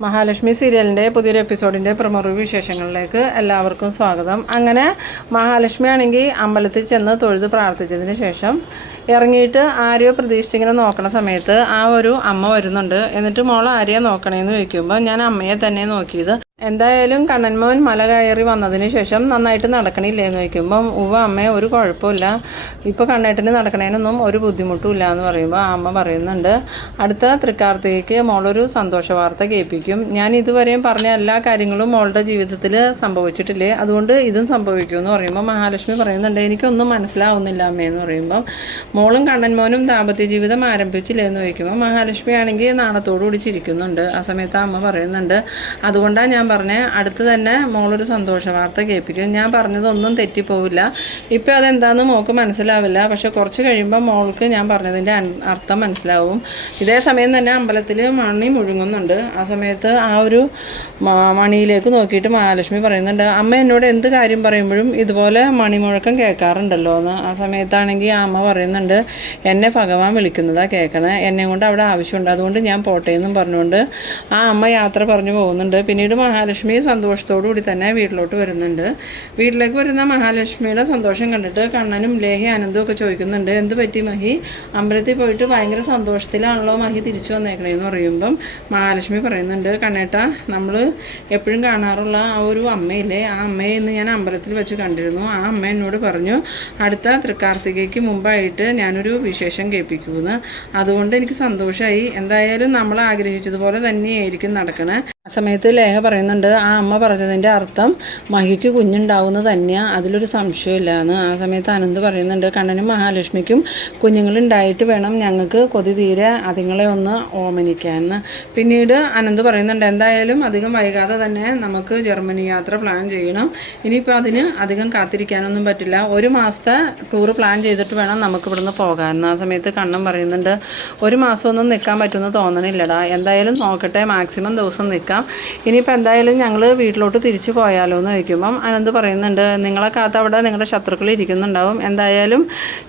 മഹാലക്ഷ്മി സീരിയലിന്റെ പുതിയൊരു എപ്പിസോഡിന്റെ പ്രമുഖ വിശേഷങ്ങളിലേക്ക് എല്ലാവർക്കും സ്വാഗതം. അങ്ങനെ മഹാലക്ഷ്മി ആണെങ്കിൽ അമ്പലത്തിൽ ചെന്ന് തൊഴുത് പ്രാർത്ഥിച്ചതിന് ശേഷം ഇറങ്ങിയിട്ട് ആരെയോ പ്രതീക്ഷിച്ചിങ്ങനെ നോക്കണ സമയത്ത് ആ ഒരു അമ്മ വരുന്നുണ്ട്. എന്നിട്ട് മോൾ ആരെയോ നോക്കണേന്ന് ചോദിക്കുമ്പോൾ ഞാൻ അമ്മയെ തന്നെ നോക്കിയത് എന്തായാലും കണ്ണൻമോൻ മല കയറി വന്നതിന് ശേഷം നന്നായിട്ട് നടക്കണില്ലേ എന്ന് ചോദിക്കുമ്പം ഉവ അമ്മ ഒരു കുഴപ്പമില്ല. ഇപ്പോൾ കണ്ണേട്ടിന് നടക്കണേനൊന്നും ഒരു ബുദ്ധിമുട്ടും ഇല്ല എന്ന് പറയുമ്പോൾ ആ അമ്മ പറയുന്നുണ്ട്. അടുത്ത തൃക്കാർത്തികയ്ക്ക് മോളൊരു സന്തോഷ വാർത്ത കേൾപ്പിക്കും. ഞാൻ ഇതുവരെയും പറഞ്ഞ എല്ലാ കാര്യങ്ങളും മോളുടെ ജീവിതത്തിൽ സംഭവിച്ചിട്ടില്ലേ? അതുകൊണ്ട് ഇതും സംഭവിക്കും എന്ന് പറയുമ്പോൾ മഹാലക്ഷ്മി പറയുന്നുണ്ട് എനിക്കൊന്നും മനസ്സിലാവുന്നില്ല അമ്മയെന്ന് പറയുമ്പോൾ മോളും കണ്ണൻമോനും ദാമ്പത്യ ജീവിതം ആരംഭിച്ചില്ലേ എന്ന് ചോദിക്കുമ്പോൾ മഹാലക്ഷ്മി ആണെങ്കിൽ നാണത്തോടു കൂടി ചിരിക്കുന്നുണ്ട്. ആ സമയത്ത് അമ്മ പറയുന്നുണ്ട് അതുകൊണ്ടാണ് ഞാൻ പറഞ്ഞത് അടുത്ത് തന്നെ മോളൊരു സന്തോഷ വാർത്ത കേൾപ്പിക്കും. ഞാൻ പറഞ്ഞതൊന്നും തെറ്റിപ്പോവില്ല. ഇപ്പം അതെന്താണെന്ന് മോൾക്ക് മനസ്സിലാവില്ല. പക്ഷെ കുറച്ച് കഴിയുമ്പോൾ മോൾക്ക് ഞാൻ പറഞ്ഞതിന്റെ അർത്ഥം മനസ്സിലാവും. ഇതേ സമയം തന്നെ അമ്പലത്തിൽ മണി മുഴുങ്ങുന്നുണ്ട്. ആ സമയത്ത് ആ ഒരു മണിയിലേക്ക് നോക്കിയിട്ട് മഹാലക്ഷ്മി പറയുന്നുണ്ട് അമ്മ എന്നോട് എന്ത് കാര്യം പറയുമ്പോഴും ഇതുപോലെ മണിമുഴക്കം കേൾക്കാറുണ്ടല്ലോ എന്ന്. ആ സമയത്താണെങ്കിൽ ആ അമ്മ പറയുന്നുണ്ട് എന്നെ ഭഗവാൻ വിളിക്കുന്നതാണ് കേൾക്കണേ. എന്നെ കൊണ്ട് അവിടെ ആവശ്യമുണ്ട്. അതുകൊണ്ട് ഞാൻ പോട്ടെ എന്നും പറഞ്ഞുകൊണ്ട് ആ അമ്മ യാത്ര പറഞ്ഞു പോകുന്നുണ്ട്. പിന്നീട് മഹാലക്ഷ്മി സന്തോഷത്തോടു കൂടി തന്നെ വീട്ടിലോട്ട് വരുന്നുണ്ട്. വീട്ടിലേക്ക് വരുന്ന മഹാലക്ഷ്മിയുടെ സന്തോഷം കണ്ടിട്ട് കണ്ണനും ലേഹി ആനന്ദും ഒക്കെ ചോദിക്കുന്നുണ്ട് എന്ത് പറ്റി മഹി? അമ്പലത്തിൽ പോയിട്ട് ഭയങ്കര സന്തോഷത്തിലാണല്ലോ മഹി തിരിച്ചു വന്നേക്കണേന്ന് പറയുമ്പം മഹാലക്ഷ്മി പറയുന്നുണ്ട് കണ്ണേട്ട നമ്മൾ എപ്പോഴും കാണാറുള്ള ആ ഒരു അമ്മയില്ലേ? ആ അമ്മയെ ഇന്ന് ഞാൻ അമ്പലത്തിൽ വെച്ച് കണ്ടിരുന്നു. ആ അമ്മ എന്നോട് പറഞ്ഞു അടുത്ത തൃക്കാർത്തികയ്ക്ക് മുമ്പായിട്ട് ഞാനൊരു വിശേഷം കേൾപ്പിക്കുമെന്ന് അതുകൊണ്ട് എനിക്ക് സന്തോഷമായി എന്തായാലും നമ്മൾ ആഗ്രഹിച്ചതുപോലെ തന്നെയായിരിക്കും നടക്കണേ. ആ സമയത്ത് ലേഖ പറയുന്നുണ്ട് ആ അമ്മ പറഞ്ഞതിന്റെ അർത്ഥം മഹിക്ക് കുഞ്ഞുണ്ടാവുന്നത് തന്നെയാണ് അതിലൊരു സംശയമില്ല എന്ന് ആ സമയത്ത് അനന്ത് പറയുന്നുണ്ട് കണ്ണനും മഹാലക്ഷ്മിക്കും കുഞ്ഞുങ്ങളുണ്ടായിട്ട് വേണം ഞങ്ങൾക്ക് കൊതി തീരെ അതിങ്ങളെ ഒന്ന് ഓമനിക്കാമെന്ന് പിന്നീട് അനന്ത് പറയുന്നുണ്ട് എന്തായാലും അധികം വൈകാതെ തന്നെ നമുക്ക് ജർമ്മനി യാത്ര പ്ലാൻ ചെയ്യണം. ഇനിയിപ്പോൾ അതിന് അധികം കാത്തിരിക്കാനൊന്നും പറ്റില്ല. ഒരു മാസത്തെ ടൂറ് പ്ലാൻ ചെയ്തിട്ട് വേണം നമുക്ക് ഇവിടുന്ന് പോകാൻ ആ സമയത്ത് കണ്ണൻ പറയുന്നുണ്ട് ഒരു മാസമൊന്നും നിൽക്കാൻ പറ്റുമെന്ന് തോന്നണില്ലടാ. എന്തായാലും നോക്കട്ടെ മാക്സിമം ദിവസം നിൽക്കാം ഇനിയിപ്പോൾ എന്തായാലും ഞങ്ങൾ വീട്ടിലോട്ട് തിരിച്ചു പോയാലോ എന്ന് ചോദിക്കുമ്പം അനന്ത് പറയുന്നുണ്ട് നിങ്ങളെ കാത്ത അവിടെ നിങ്ങളുടെ ശത്രുക്കൾ ഇരിക്കുന്നുണ്ടാവും. എന്തായാലും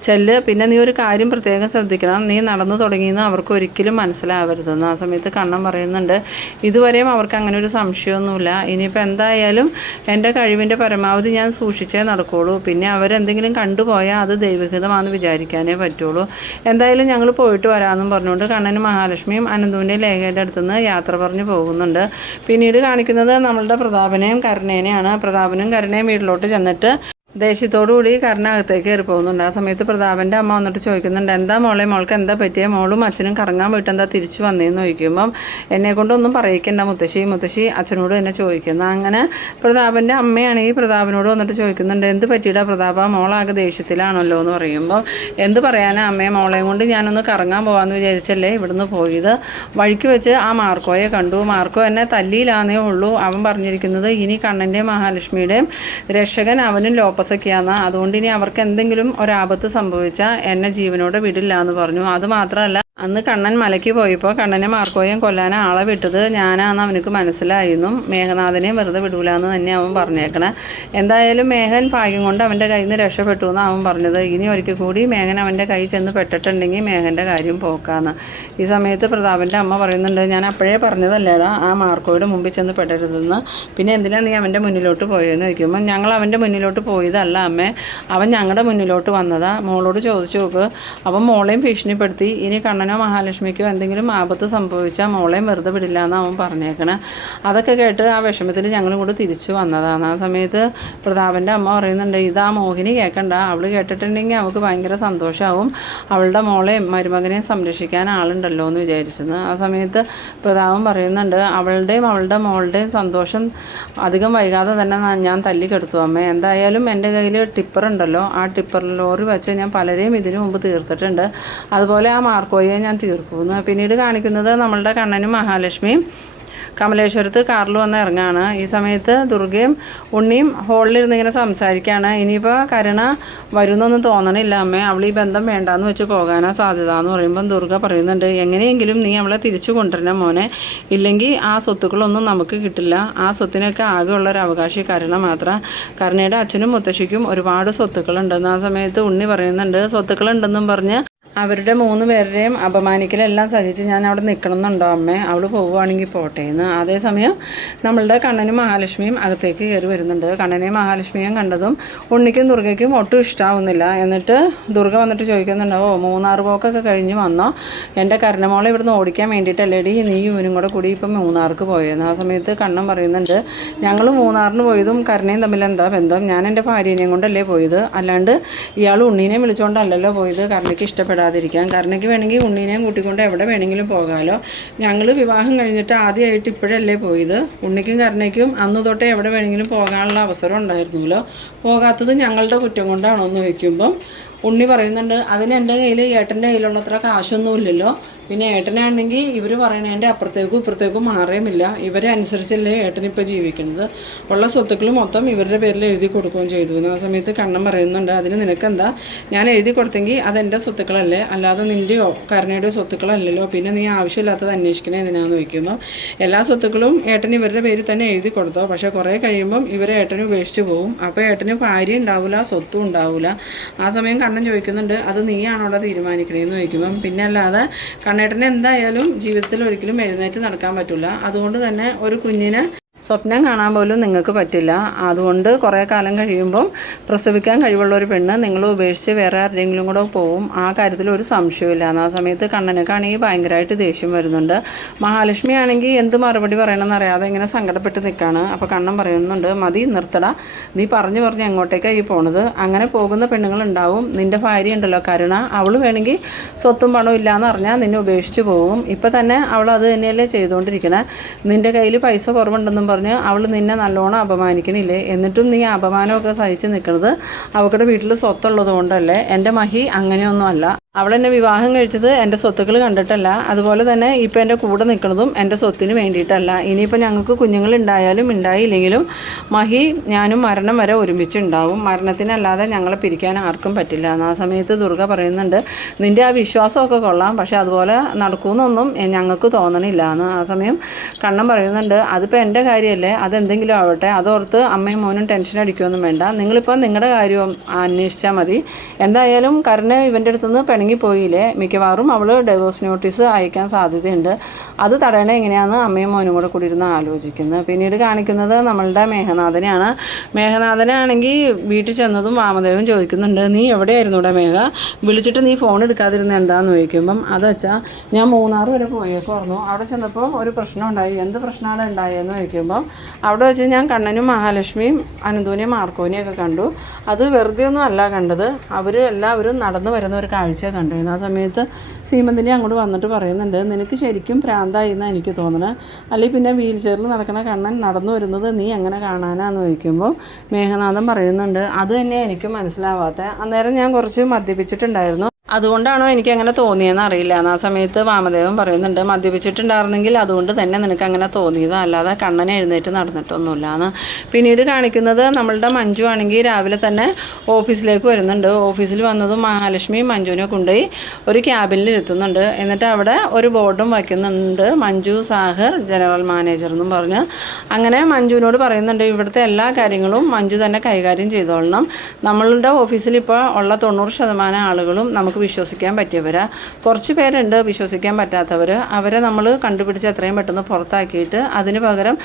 ചെല്ല്. പിന്നെ നീ ഒരു കാര്യം പ്രത്യേകം ശ്രദ്ധിക്കണം. നീ നടന്നു തുടങ്ങിയെന്ന് അവർക്ക് ഒരിക്കലും മനസ്സിലാവരുതെന്ന് ആ സമയത്ത് കണ്ണം പറയുന്നുണ്ട്. ഇതുവരെയും അവർക്ക് അങ്ങനെ ഒരു സംശയമൊന്നുമില്ല. ഇനിയിപ്പോൾ എന്തായാലും എന്റെ കഴിവിന്റെ പരമാവധി ഞാൻ സൂക്ഷിച്ചേ നടക്കുകയുള്ളൂ പിന്നെ അവരെന്തെങ്കിലും കണ്ടുപോയാൽ അത് ദൈവഹിതമാണെന്ന് വിചാരിക്കാനേ പറ്റുള്ളൂ. എന്തായാലും ഞങ്ങൾ പോയിട്ട് വരാമെന്നും പറഞ്ഞുകൊണ്ട് കണ്ണനും മഹാലക്ഷ്മിയും അനന്തുവിന്റെ ലേഖയുടെ അടുത്തുനിന്ന് യാത്ര പറഞ്ഞു പോകുന്നുണ്ട്. പിന്നീട് കാണിക്കുന്നത് നമ്മളുടെ പ്രതാപനെയും കരുണേനെയാണ്. പ്രതാപനും കരുണയും വീട്ടിലോട്ട് ചെന്നിട്ട് ദേഷ്യത്തോടുകൂടി കറിനകത്തേക്ക് കയറി പോകുന്നുണ്ട് ആ സമയത്ത് പ്രതാപന്റെ അമ്മ വന്നിട്ട് ചോദിക്കുന്നുണ്ട് എന്താ മോളെ മോൾക്ക് എന്താ പറ്റിയ? മോളും അച്ഛനും കറങ്ങാൻ പോയിട്ട് എന്താ തിരിച്ചു വന്നേന്ന് ചോദിക്കുമ്പം എന്നെ കൊണ്ടൊന്നും പറയിക്കണ്ട മുത്തശ്ശി മുത്തശ്ശി അച്ഛനോട് എന്നെ ചോദിക്കുന്നു. അങ്ങനെ പ്രതാപന്റെ അമ്മയാണെങ്കിൽ പ്രതാപനോട് വന്നിട്ട് ചോദിക്കുന്നുണ്ട് എന്ത് പറ്റിയിടാ പ്രതാപ? മോളാകെ ദേഷ്യത്തിലാണല്ലോ? എന്ന് പറയുമ്പോൾ എന്ത് പറയാനാ അമ്മയെ മോളെയും കൊണ്ട് ഞാനൊന്ന് കറങ്ങാൻ പോകാമെന്ന് വിചാരിച്ചല്ലേ ഇവിടുന്ന് പോയത്? വഴിക്ക് വെച്ച് ആ മാർക്കോയെ കണ്ടു. മാർക്കോ എന്നെ തല്ലിയിലാന്നേ ഉള്ളൂ. അവൻ പറഞ്ഞിരിക്കുന്നത് ഇനി കണ്ണന്റെയും മഹാലക്ഷ്മിയുടെയും രക്ഷകൻ അവനും ലോപ്പസൊക്കെയാണ് അതുകൊണ്ട് ഇനി അവർക്ക് എന്തെങ്കിലും ഒരാപത്ത് സംഭവിച്ചാൽ എന്നെ ജീവനോടെ വിടില്ല എന്ന് പറഞ്ഞു. അത് മാത്രമല്ല അന്ന് കണ്ണൻ മലയ്ക്ക് പോയപ്പോൾ കണ്ണനെ മാർക്കോയും കൊല്ലാൻ ആളെ വിട്ടത് ഞാനാന്ന് അവനക്ക് മനസ്സിലായിരുന്നു. മേഘനാഥനെ വെറുതെ വിടൂല എന്ന് തന്നെ അവൻ പറഞ്ഞേക്കണേ. എന്തായാലും മേഘൻ ഭാഗ്യം കൊണ്ട് അവന്റെ കയ്യിൽ നിന്ന് രക്ഷപ്പെട്ടു എന്ന് അവൻ പറഞ്ഞത്. ഇനി ഒരിക്കൽ കൂടി മേഘൻ അവന്റെ കൈ ചെന്ന് പെട്ടിട്ടുണ്ടെങ്കിൽ മേഘന്റെ കാര്യം പോക്കാന്ന്. ഈ സമയത്ത് പ്രതാപന്റെ അമ്മ പറയുന്നുണ്ട് ഞാൻ അപ്പോഴേ പറഞ്ഞതല്ലേടാ ആ മാർക്കോയുടെ മുമ്പിൽ ചെന്ന് പെട്ടരുതെന്ന് പിന്നെ എന്തിനാണ് നീ അവന്റെ മുന്നിലോട്ട് പോയതെന്ന് ചോദിക്കുമ്പോൾ ഞങ്ങൾ അവന്റെ മുന്നിലോട്ട് പോയതല്ല അമ്മേ. അവൻ ഞങ്ങളുടെ മുന്നിലോട്ട് വന്നതാ. മോളോട് ചോദിച്ചു നോക്ക്. അവൻ മോളെയും ഭീഷണിപ്പെടുത്തി. ഇനി കണ്ണനോ മഹാലക്ഷ്മിക്കോ എന്തെങ്കിലും ആപത്ത് സംഭവിച്ചാൽ മോളെയും വെറുതെ വിടില്ല എന്ന് അവൻ പറഞ്ഞേക്കണേ. അതൊക്കെ കേട്ട് ആ വിഷമത്തിൽ ഞങ്ങളും കൂടെ തിരിച്ചു വന്നതാണ്. ആ സമയത്ത് പ്രതാപന്റെ അമ്മ പറയുന്നുണ്ട് ഇതാ മോഹിനി കേൾക്കണ്ട അവൾ കേട്ടിട്ടുണ്ടെങ്കിൽ അവൾക്ക് ഭയങ്കര സന്തോഷമാവും അവളുടെ മോളെയും മരുമകനെയും സംരക്ഷിക്കാൻ ആളുണ്ടല്ലോ എന്ന് വിചാരിച്ചിരുന്നു ആ സമയത്ത് പ്രതാപൻ പറയുന്നുണ്ട് അവളുടെയും അവളുടെ മോളുടെയും സന്തോഷം അധികം വൈകാതെ തന്നെ ഞാൻ തല്ലിക്കെടുത്തു അമ്മ. എന്തായാലും എന്റെ കയ്യിൽ ടിപ്പർ ഉണ്ടല്ലോ ആ ടിപ്പർ ലോറി വെച്ച് ഞാൻ പലരെയും ഇതിനു മുമ്പ് തീർത്തിട്ടുണ്ട്. അതുപോലെ ആ മാർക്കോയെ ഞാൻ തീർക്കുമെന്ന് പിന്നീട് കാണിക്കുന്നത് നമ്മളുടെ കണ്ണനും മഹാലക്ഷ്മിയും. കമലേശ്വരത്ത് കാറിൽ വന്ന് ഇറങ്ങാണ്. ഈ സമയത്ത് ദുർഗയും ഉണ്ണിയും ഹോളിലിരുന്ന് ഇങ്ങനെ സംസാരിക്കുകയാണ് ഇനിയിപ്പോൾ കരുണ വരുന്നൊന്നും തോന്നണില്ല. അമ്മേ അവൾ ഈ ബന്ധം വേണ്ടാന്ന് വെച്ച് പോകാനാ സാധ്യത എന്ന് പറയുമ്പം ദുർഗ പറയുന്നുണ്ട് എങ്ങനെയെങ്കിലും നീ അവളെ തിരിച്ചു കൊണ്ടുവരണം മോനെ. ഇല്ലെങ്കിൽ ആ സ്വത്തുക്കളൊന്നും നമുക്ക് കിട്ടില്ല. ആ സ്വത്തിനൊക്കെ ആകെ ഉള്ള ഒരു അവകാശി കരുണ മാത്രം. കരുണയുടെ അച്ഛനും മുത്തശ്ശിക്കും ഒരുപാട് സ്വത്തുക്കളുണ്ടെന്ന്. ആ സമയത്ത് ഉണ്ണി പറയുന്നുണ്ട് സ്വത്തുക്കളുണ്ടെന്നും പറഞ്ഞ് അവരുടെ മൂന്ന് പേരുടെയും അപമാനിക്കലെല്ലാം സഹിച്ച് ഞാൻ അവിടെ നിൽക്കണമെന്നുണ്ടോ അമ്മേ? അവൾ പോവുകയാണെങ്കിൽ പോട്ടെ എന്ന് അതേസമയം നമ്മളുടെ കണ്ണനും മഹാലക്ഷ്മിയും അകത്തേക്ക് കയറി വരുന്നുണ്ട്. കണ്ണനെയും മഹാലക്ഷ്മിയും കണ്ടതും ഉണ്ണിക്കും ദുർഗയ്ക്കും ഒട്ടും ഇഷ്ടാവുന്നില്ല. എന്നിട്ട് ദുർഗ വന്നിട്ട് ചോദിക്കുന്നുണ്ടോ ഓ മൂന്നാറ് പോക്കൊക്കെ കഴിഞ്ഞ് വന്നോ? എന്റെ കരണമോളെ ഇവിടുന്ന് ഓടിക്കാൻ വേണ്ടിയിട്ടല്ലേടി നീ ഇവനും കൂടെ കൂടി ഇപ്പം മൂന്നാർക്ക് പോയെന്ന്. ആ സമയത്ത് കണ്ണൻ പറയുന്നുണ്ട് ഞങ്ങൾ മൂന്നാറിന് പോയതും കരുണയും തമ്മിൽ എന്താ ബന്ധം? ഞാൻ എന്റെ ഭാര്യനെയും കൊണ്ടല്ലേ പോയത്? അല്ലാണ്ട് ഇയാൾ ഉണ്ണീനെ വിളിച്ചുകൊണ്ടല്ലല്ലോ പോയത്? കരുണയ്ക്ക് ഇഷ്ടപ്പെടാതിരിക്കാൻ കരുണയ്ക്ക് വേണമെങ്കിൽ ഉണ്ണീനെയും കൂട്ടിക്കൊണ്ട് എവിടെ വേണമെങ്കിലും പോകാമല്ലോ ഞങ്ങൾ വിവാഹം കഴിഞ്ഞിട്ട് ആദ്യമായിട്ട് ഇപ്പോഴല്ലേ പോയത്. ഉണ്ണിക്കും കരുണയ്ക്കും അന്ന് തൊട്ടേ എവിടെ വേണമെങ്കിലും പോകാനുള്ള അവസരം ഉണ്ടായിരുന്നല്ലോ. പോകാത്തത് ഞങ്ങളുടെ കുറ്റം കൊണ്ടാണോ എന്ന് വയ്ക്കുമ്പം ഉണ്ണി പറയുന്നുണ്ട് അതിന് എന്റെ കയ്യിൽ ഏട്ടന്റെ കയ്യിലുള്ളത്ര കാശൊന്നുമില്ലല്ലോ. പിന്നെ ഏട്ടനാണെങ്കിൽ ഇവർ പറയണതിന്റെ അപ്പുറത്തേക്കും ഇപ്പുറത്തേക്കും മാറിയുമില്ല. ഇവരെ അനുസരിച്ചല്ലേ ഏട്ടനിപ്പോൾ ജീവിക്കുന്നത്. ഉള്ള സ്വത്തുക്കൾ മൊത്തം ഇവരുടെ പേരിൽ എഴുതി കൊടുക്കുകയും ചെയ്തു. ആ സമയത്ത് കണ്ണൻ പറയുന്നുണ്ട്. അതിന് നിനക്കെന്താ? ഞാൻ എഴുതി കൊടുത്തെങ്കിൽ അതെന്റെ സ്വത്തുക്കളല്ലേ? അല്ലാതെ നിന്റെയോ കരുണയുടെയോ സ്വത്തുക്കളല്ലല്ലോ. പിന്നെ നീ ആവശ്യമില്ലാത്തത് അന്വേഷിക്കണേ എന്തിനാന്ന് വയ്ക്കുന്നു എല്ലാ സ്വത്തുക്കളും ഏട്ടൻ ഇവരുടെ പേരിൽ തന്നെ എഴുതി കൊടുത്തോ? പക്ഷേ കുറേ കഴിയുമ്പം ഇവരെ ഏട്ടന് ഉപേക്ഷിച്ച് പോകും. അപ്പോൾ ഏട്ടന് ഭാര്യ ഉണ്ടാവില്ല സ്വത്തും ഉണ്ടാവില്ല ആ സമയം കണ്ണൻ ചോദിക്കുന്നുണ്ട് അത് നീയാണോടെ തീരുമാനിക്കണേന്ന് ചോദിക്കുമ്പം? പിന്നെ അല്ലാതെ കണ്ണേട്ടന് എന്തായാലും ജീവിതത്തിൽ ഒരിക്കലും എഴുന്നേറ്റ് നടക്കാൻ പറ്റില്ല അതുകൊണ്ട് തന്നെ ഒരു കുഞ്ഞിനെ സ്വപ്നം കാണാൻ പോലും നിങ്ങൾക്ക് പറ്റില്ല. അതുകൊണ്ട് കുറേ കാലം കഴിയുമ്പം പ്രസവിക്കാൻ കഴിവുള്ള ഒരു പെണ്ണ് നിങ്ങൾ ഉപേക്ഷിച്ച് വേറെ ആരുടെയെങ്കിലും കൂടെ പോവും. ആ കാര്യത്തിൽ ഒരു സംശയമില്ല ആ സമയത്ത് കണ്ണനക്കാണെങ്കിൽ ഭയങ്കരമായിട്ട് ദേഷ്യം വരുന്നുണ്ട്. മഹാലക്ഷ്മി ആണെങ്കിൽ എന്ത് മറുപടി പറയണമെന്ന് അറിയാതെ ഇങ്ങനെ സങ്കടപ്പെട്ട് നിൽക്കുകയാണ് അപ്പോൾ കണ്ണൻ പറയുന്നുണ്ട് മതി നിർത്തട. നീ പറഞ്ഞു പറഞ്ഞ് എങ്ങോട്ടേക്കാണ് ഈ പോണത്? അങ്ങനെ പോകുന്ന പെണ്ണുങ്ങളുണ്ടാവും നിന്റെ ഭാര്യ ഉണ്ടല്ലോ കരുണ. അവൾ വേണമെങ്കിൽ സ്വത്തും പണവും ഇല്ലയെന്ന് അറിഞ്ഞാൽ നിന്നെ ഉപേക്ഷിച്ച് പോകും ഇപ്പം തന്നെ അവൾ അത് തന്നെയല്ലേ ചെയ്തുകൊണ്ടിരിക്കണേ. നിന്റെ കയ്യിൽ പൈസ കുറവുണ്ടെന്നും പറഞ്ഞ് അവൾ നിന്നെ നല്ലോണം അപമാനിക്കണില്ലേ? എന്നിട്ടും നീ അപമാനമൊക്കെ സഹിച്ച് നിൽക്കുന്നത് അവളുടെ വീട്ടിൽ സ്വത്തുള്ളത് കൊണ്ടല്ലേ എന്റെ മഹി അങ്ങനെയൊന്നും അല്ല അവൾ എന്നെ വിവാഹം കഴിച്ചത് എന്റെ സ്വത്തുക്കൾ കണ്ടിട്ടല്ല. അതുപോലെ തന്നെ ഇപ്പം എന്റെ കൂടെ നിൽക്കുന്നതും എന്റെ സ്വത്തിന് വേണ്ടിയിട്ടല്ല. ഇനിയിപ്പോൾ ഞങ്ങൾക്ക് കുഞ്ഞുങ്ങൾ ഉണ്ടായാലും ഉണ്ടായില്ലെങ്കിലും മഹി ഞാനും മരണം വരെ ഒരുമിച്ച് ഉണ്ടാവും മരണത്തിനല്ലാതെ ഞങ്ങളെ പിരിക്കാൻ ആർക്കും പറ്റില്ല. ആ സമയത്ത് ദുർഗ പറയുന്നുണ്ട് നിന്റെ ആ വിശ്വാസമൊക്കെ കൊള്ളാം. പക്ഷേ അതുപോലെ നടക്കുമെന്നൊന്നും ഞങ്ങൾക്ക് തോന്നണില്ല. എന്ന് ആ സമയം കണ്ണൻ പറയുന്നുണ്ട് അതിപ്പോൾ എന്റെ കാര്യമല്ലേ? അതെന്തെങ്കിലും ആവട്ടെ. അതോർത്ത് അമ്മയും മോനും ടെൻഷൻ അടിക്കുമൊന്നും വേണ്ട. നിങ്ങളിപ്പോൾ നിങ്ങളുടെ കാര്യം അന്വേഷിച്ചാൽ മതി. എന്തായാലും കരുണ ഇവന്റെ അടുത്തുനിന്ന് പിണങ്ങി പോയില്ലേ മിക്കവാറും അവൾ ഡൈവോഴ്സ് നോട്ടീസ് അയക്കാൻ സാധ്യതയുണ്ട്. അത് തടയണ എങ്ങനെയാണെന്ന് അമ്മയും മോനും കൂടെ കൂടി ഇരുന്ന് ആലോചിക്കുന്നത് പിന്നീട് കാണിക്കുന്നത് നമ്മളുടെ മേഘനാഥനെയാണ്. മേഘനാഥനാണെങ്കിൽ വീട്ടിൽ ചെന്നതും വാമദേവൻ ചോദിക്കുന്നുണ്ട് നീ എവിടെയായിരുന്നു ഇവിടെ മേഘ? വിളിച്ചിട്ട് നീ ഫോൺ എടുക്കാതിരുന്ന എന്താണെന്ന് ചോദിക്കുമ്പം അത് വെച്ചാൽ ഞാൻ മൂന്നാർ വരെ പോയേക്കുമായിരുന്നു അവിടെ ചെന്നപ്പോൾ ഒരു പ്രശ്നം ഉണ്ടായി. എന്ത് പ്രശ്നമാണ് ഉണ്ടായതെന്ന് ചോദിക്കുമ്പം അവിടെ വെച്ച് ഞാൻ കണ്ണനും മഹാലക്ഷ്മിയും അനന്തൂനെയും മാർക്കോനെയും ഒക്കെ കണ്ടു. അത് വെറുതെ ഒന്നും അല്ല കണ്ടത്. അവർ എല്ലാവരും നടന്നു വരുന്ന ഒരു കാഴ്ച കണ്ടു ആ സമയത്ത് സീമന്തിനെ അങ്ങോട്ട് വന്നിട്ട് പറയുന്നുണ്ട് നിനക്ക് ശരിക്കും പ്രാന്തായി എന്നാണ് എനിക്ക് തോന്നുന്നത് അല്ലെങ്കിൽ പിന്നെ വീൽ ചെയറിൽ നടക്കുന്ന കണ്ണൻ നടന്നു വരുന്നത് നീ എങ്ങനെ കാണാനാന്ന് ചോദിക്കുമ്പോൾ മേഘനാഥൻ പറയുന്നുണ്ട് അത് തന്നെ എനിക്ക് മനസ്സിലാവാത്ത. അന്നേരം ഞാൻ കുറച്ച് മദ്യപിച്ചിട്ടുണ്ടായിരുന്നു. അതുകൊണ്ടാണോ എനിക്ക് അങ്ങനെ തോന്നിയെന്ന് അറിയില്ല ആ സമയത്ത് വാമദേവൻ പറയുന്നുണ്ട് മദ്യപിച്ചിട്ടുണ്ടായിരുന്നെങ്കിൽ അതുകൊണ്ട് തന്നെ നിനക്ക് അങ്ങനെ തോന്നിയത്. അല്ലാതെ കണ്ണനെ എഴുന്നേറ്റ് നടന്നിട്ടൊന്നുമില്ല എന്ന്. പിന്നീട് കാണിക്കുന്നത് നമ്മളുടെ മഞ്ജു ആണെങ്കിൽ രാവിലെ തന്നെ ഓഫീസിലേക്ക് വരുന്നുണ്ട്. ഓഫീസിൽ വന്നതും മഹാലക്ഷ്മി മഞ്ജുവിനെ കൊണ്ടുപോയി ഒരു ക്യാബിനിൽ ഇരുത്തുന്നുണ്ട്. എന്നിട്ട് അവിടെ ഒരു ബോർഡും വയ്ക്കുന്നുണ്ട്. മഞ്ജു സാഹർ ജനറൽ മാനേജർ എന്നും പറഞ്ഞ് അങ്ങനെ മഞ്ജുവിനോട് പറയുന്നുണ്ട് ഇവിടുത്തെ എല്ലാ കാര്യങ്ങളും മഞ്ജു തന്നെ കൈകാര്യം ചെയ്തോളണം. നമ്മളുടെ ഓഫീസിൽ ഇപ്പോൾ ഉള്ള തൊണ്ണൂറ് ശതമാനം ആളുകളും നമുക്ക് വിശ്വസിക്കാൻ പറ്റിയവരാ. കുറച്ച് പേരുണ്ട് വിശ്വസിക്കാൻ പറ്റാത്തവർ അവരെ നമ്മൾ കണ്ടുപിടിച്ച് എത്രയും പെട്ടെന്ന് പുറത്താക്കിയിട്ട് അതിന് പകരം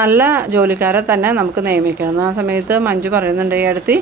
നല്ല ജോലിക്കാരെ തന്നെ നമുക്ക് നിയമിക്കണം. ആ സമയത്ത് മഞ്ജു പറയുന്നുണ്ട് എടുത്തി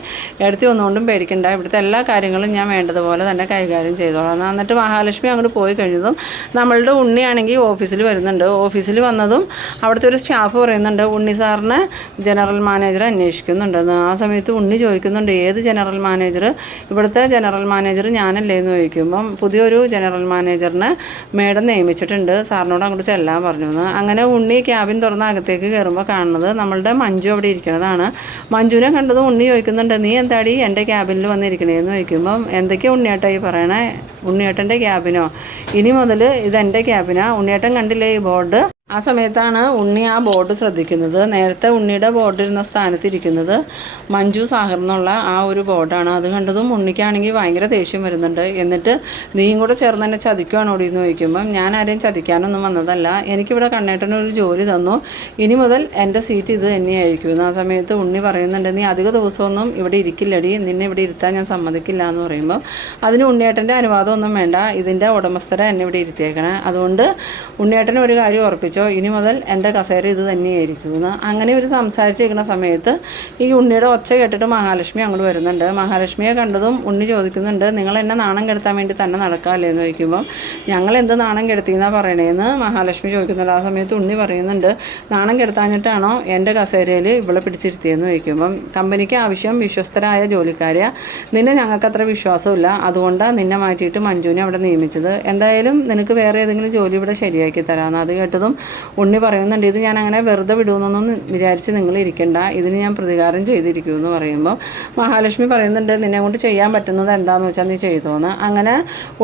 എടുത്തി ഒന്നുകൊണ്ടും പേടിക്കണ്ട. ഇവിടുത്തെ എല്ലാ കാര്യങ്ങളും ഞാൻ വേണ്ടതുപോലെ തന്നെ കൈകാര്യം ചെയ്തോളാം. എന്നിട്ട് മഹാലക്ഷ്മി അങ്ങോട്ട് പോയി കഴിഞ്ഞതും നമ്മളുടെ ഉണ്ണിയാണെങ്കിൽ ഓഫീസിൽ വരുന്നുണ്ട്. ഓഫീസിൽ വന്നതും അവിടുത്തെ ഒരു സ്റ്റാഫ് പറയുന്നുണ്ട് ഉണ്ണി സാറിനെ ജനറൽ മാനേജർ അന്വേഷിക്കുന്നുണ്ടെന്ന് ആ സമയത്ത് ഉണ്ണി ചോദിക്കുന്നുണ്ട് ഏത് ജനറൽ മാനേജർ? ഇവിടുത്തെ ജനറൽ മാനേജർ ഞാനല്ലേ എന്ന് ചോദിക്കുമ്പം പുതിയൊരു ജനറൽ മാനേജറിനെ മേഡം നിയമിച്ചിട്ടുണ്ട്. സാറിനോട് അങ്ങോട്ട് ചെല്ലാൻ പറഞ്ഞു എന്ന് അങ്ങനെ ഉണ്ണി ക്യാബിൻ തുറന്ന് അകത്തേക്ക് കയറുമ്പോൾ കാണുന്നത് നമ്മളുടെ മഞ്ജു അവിടെ ഇരിക്കുന്നതാണ്. മഞ്ജുവിനെ കണ്ടത് ഉണ്ണി ചോദിക്കുന്നുണ്ട് നീ എന്താടി എന്റെ ക്യാബിനിൽ വന്നിരിക്കണേന്ന്? ചോദിക്കുമ്പം എന്തൊക്കെയാണ് ഉണ്ണിയേട്ടായി പറയണേ? ഉണ്ണിയേട്ടന്റെ ക്യാബിനോ? ഇനി മുതൽ ഇതെന്റെ ക്യാബിനാണ് ഉണ്ണിയേട്ടൻ കണ്ടില്ലേ ഈ ബോർഡ്? ആ സമയത്താണ് ഉണ്ണി ആ ബോർഡ് ശ്രദ്ധിക്കുന്നത്. നേരത്തെ ഉണ്ണിയുടെ ബോർഡ് ഇരുന്ന സ്ഥാനത്ത് മഞ്ജു സാഹർ എന്നുള്ള ആ ഒരു ബോർഡാണ്. അത് കണ്ടതും ഉണ്ണിക്കാണെങ്കിൽ ഭയങ്കര ദേഷ്യം വരുന്നുണ്ട്. എന്നിട്ട് നീയും കൂടെ ചേർന്ന് തന്നെ ചതിക്കുവാണ് ഓടി എന്ന് ചോദിക്കുമ്പം ഞാൻ ആരെയും ചതിക്കാനൊന്നും വന്നതല്ല. എനിക്കിവിടെ കണ്ണേട്ടനൊരു ജോലി തന്നു. ഇനി മുതൽ എന്റെ സീറ്റ് ഇത് തന്നെയായിരിക്കും. ആ സമയത്ത് ഉണ്ണി പറയുന്നുണ്ട് നീ അധിക ദിവസമൊന്നും ഇവിടെ ഇരിക്കില്ലടി നിന്നെ ഇവിടെ ഇരുത്താൻ ഞാൻ സമ്മതിക്കില്ല എന്ന് പറയുമ്പോൾ അതിന് ഉണ്ണിയേട്ടന്റെ അനുവാദമൊന്നും വേണ്ട. ഇതിന്റെ ഉടമസ്ഥരെ എന്നെ ഇവിടെ ഇരുത്തിയേക്കണേ. അതുകൊണ്ട് ഉണ്ണിയേട്ടൻ ഒരു കാര്യം ഉറപ്പിച്ചു. വെച്ചോ ഇനി മുതൽ എന്റെ കസേര ഇത് തന്നെയായിരിക്കും. എന്ന് അങ്ങനെ ഒരു സംസാരിച്ചിരിക്കുന്ന സമയത്ത് ഈ ഉണ്ണിയുടെ ഒച്ച കേട്ടിട്ട് മഹാലക്ഷ്മി അങ്ങോട്ട് വരുന്നുണ്ട്. മഹാലക്ഷ്മിയെ കണ്ടതും ഉണ്ണി ചോദിക്കുന്നുണ്ട് നിങ്ങൾ എന്നെ നാണം കെടുത്താൻ വേണ്ടി തന്നെ നടക്കാമല്ലേ എന്ന് ചോദിക്കുമ്പം ഞങ്ങൾ എന്ത് നാണം കെടുത്തിയെന്നാണ് പറയണേന്ന്? മഹാലക്ഷ്മി ചോദിക്കുന്നുണ്ട്. ആ സമയത്ത് ഉണ്ണി പറയുന്നുണ്ട് നാണം കെടുത്താഞ്ഞിട്ടാണോ എന്റെ കസേരയിൽ ഇവളെ പിടിച്ചിരുത്തിയെന്ന്? ചോദിക്കുമ്പം കമ്പനിക്ക് ആവശ്യം വിശ്വസ്തരായ ജോലിക്കാരെ നിന്നെ ഞങ്ങൾക്ക് അത്ര വിശ്വാസമില്ല അതുകൊണ്ടാണ് നിന്നെ മാറ്റിയിട്ട് മഞ്ജുവിനെ അവിടെ നിയമിച്ചത്. എന്തായാലും നിനക്ക് വേറെ ഏതെങ്കിലും ജോലി ഇവിടെ ശരിയാക്കി തരാമെന്ന് അത് കേട്ടതും ഉണ്ണി പറയുന്നുണ്ട് ഇത് ഞാൻ അങ്ങനെ വെറുതെ വിടുമെന്നൊന്നും വിചാരിച്ച് നിങ്ങൾ ഇരിക്കണ്ട. ഇതിന് ഞാൻ പ്രതികാരം ചെയ്തിരിക്കുമെന്ന് പറയുമ്പോൾ മഹാലക്ഷ്മി പറയുന്നുണ്ട് നിന്നെ കൊണ്ട് ചെയ്യാൻ പറ്റുന്നത് എന്താണെന്ന് വെച്ചാൽ നീ ചെയ്തോന്ന്. അങ്ങനെ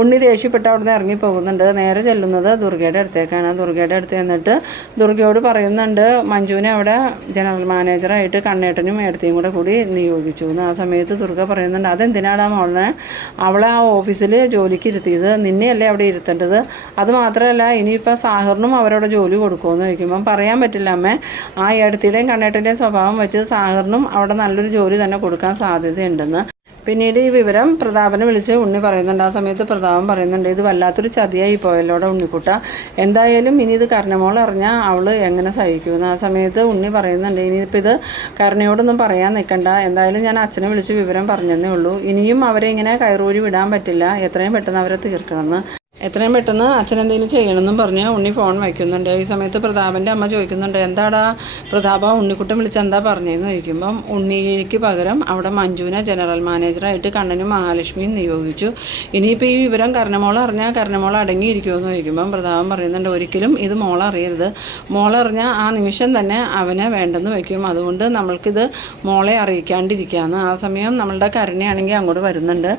ഉണ്ണി ദേഷ്യപ്പെട്ട് അവിടെ നിന്ന് ഇറങ്ങി പോകുന്നുണ്ട്. നേരെ ചെല്ലുന്നത് ദുർഗയുടെ അടുത്തേക്കാണ്. ദുർഗയുടെ അടുത്ത് ചെന്നിട്ട് ദുർഗയോട് പറയുന്നുണ്ട് മഞ്ജുവിനെ അവിടെ ജനറൽ മാനേജറായിട്ട് കണ്ണേട്ടനും മേടത്തെയും കൂടെ കൂടി നിയോഗിച്ചു എന്ന്. ആ സമയത്ത് ദുർഗ പറയുന്നുണ്ട് അതെന്തിനാണ് ആ മോളിനെ അവളെ ആ ഓഫീസിൽ ജോലിക്ക് ഇരുത്തിയത്. നിന്നെയല്ലേ അവിടെ ഇരുത്തേണ്ടത്? അത് മാത്രമല്ല ഇനിയിപ്പോൾ സാഹറിനും അവരവിടെ ജോലി ജോലി കൊടുക്കുമെന്ന് ചോദിക്കുമ്പം പറയാൻ പറ്റില്ല അമ്മേ. ആ ഏടത്തിയുടെയും കണ്ണേട്ടന്റെയും സ്വഭാവം വെച്ച് സാഹറിനും അവിടെ നല്ലൊരു ജോലി തന്നെ കൊടുക്കാൻ സാധ്യതയുണ്ടെന്ന്. പിന്നീട് ഈ വിവരം പ്രതാപനെ വിളിച്ച് ഉണ്ണി പറയുന്നുണ്ട്. ആ സമയത്ത് പ്രതാപൻ പറയുന്നുണ്ട് ഇത് വല്ലാത്തൊരു ചതിയായി പോയല്ലോടെ ഉണ്ണിക്കുട്ട. എന്തായാലും ഇനി ഇത് കർണമോൾ അറിഞ്ഞാൽ അവൾ എങ്ങനെ സഹിക്കുമെന്ന്. ആ സമയത്ത് ഉണ്ണി പറയുന്നുണ്ട് ഇനിയിപ്പോൾ ഇത് കർണയോടൊന്നും പറയാൻ നിൽക്കണ്ട. എന്തായാലും ഞാൻ അച്ഛനെ വിളിച്ച് വിവരം പറഞ്ഞതേ ഉള്ളൂ. ഇനിയും അവരെ ഇങ്ങനെ കയറൂരി വിടാൻ പറ്റില്ല. എത്രയും പെട്ടെന്ന് അവരെ തീർക്കണമെന്ന്. എത്രയും പെട്ടെന്ന് അച്ഛൻ എന്തെങ്കിലും ചെയ്യണമെന്നും പറഞ്ഞ് ഉണ്ണി ഫോൺ വയ്ക്കുന്നുണ്ട്. ഈ സമയത്ത് പ്രതാപന്റെ അമ്മ ചോദിക്കുന്നുണ്ട് എന്താടാ പ്രതാപ ഉണ്ണിക്കുട്ടൻ വിളിച്ച് എന്താ പറഞ്ഞതെന്ന് ചോദിക്കുമ്പം ഉണ്ണിക്ക് പകരം അവിടെ മഞ്ജുവിനെ ജനറൽ മാനേജറായിട്ട് കണ്ണനും മഹാലക്ഷ്മിയും നിയോഗിച്ചു. ഇനിയിപ്പോൾ ഈ വിവരം കർണമോൾ അറിഞ്ഞാൽ കർണമോൾ അടങ്ങിയിരിക്കുമെന്ന് ചോദിക്കുമ്പം പ്രതാപൻ പറയുന്നുണ്ട് ഒരിക്കലും ഇത് മോൾ അറിയരുത്. മോളറിഞ്ഞാൽ ആ നിമിഷം തന്നെ അവനെ വേണ്ടെന്ന് വയ്ക്കും. അതുകൊണ്ട് നമ്മൾക്കിത് മോളെ അറിയിക്കാണ്ടിരിക്കുകയാണ് ആ സമയം നമ്മളുടെ കരുണയാണെങ്കിൽ അങ്ങോട്ട് വരുന്നുണ്ട്.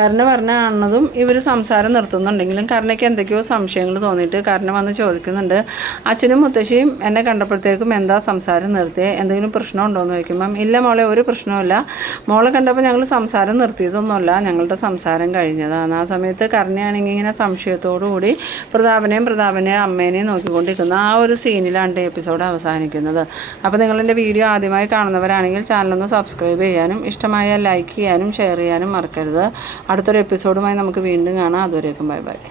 കരുണ പറഞ്ഞാണെന്നതും ഇവർ സംസാരം നിർത്തുന്നുണ്ടെങ്കിലും കരുണയ്ക്ക് എന്തൊക്കെയോ സംശയങ്ങൾ തോന്നിയിട്ട് കരുണ വന്ന് ചോദിക്കുന്നുണ്ട്. അച്ഛനും മുത്തശ്ശിയും എന്നെ കണ്ടപ്പോഴത്തേക്കും എന്താ സംസാരം നിർത്തിയത് എന്തെങ്കിലും പ്രശ്നമുണ്ടോ എന്ന് ചോദിക്കുമ്പം ഇല്ല മോളെ ഒരു പ്രശ്നവുമില്ല. മോളെ കണ്ടപ്പോൾ ഞങ്ങൾ സംസാരം നിർത്തിയതൊന്നുമല്ല. ഞങ്ങളുടെ സംസാരം കഴിഞ്ഞതാണ്. ആ സമയത്ത് കരുണയാണെങ്കിൽ ഇങ്ങനെ സംശയത്തോടു കൂടി പ്രതാപനെയും പ്രതാപനെയും അമ്മേനെയും നോക്കിക്കൊണ്ടിരിക്കുന്ന ആ ഒരു സീനിലാണ് എപ്പിസോഡ് അവസാനിക്കുന്നത്. അപ്പോൾ നിങ്ങളെന്റെ വീഡിയോ ആദ്യമായി കാണുന്നവരാണെങ്കിൽ ചാനലൊന്ന് സബ്സ്ക്രൈബ് ചെയ്യാനും ഇഷ്ടമായ ലൈക്ക് ചെയ്യാനും ഷെയർ ചെയ്യാനും മറക്കരുത്. അടുത്തൊരു എപ്പിസോഡുമായി നമുക്ക് വീണ്ടും കാണാം. അതുവരേക്കും ബൈ ബൈ.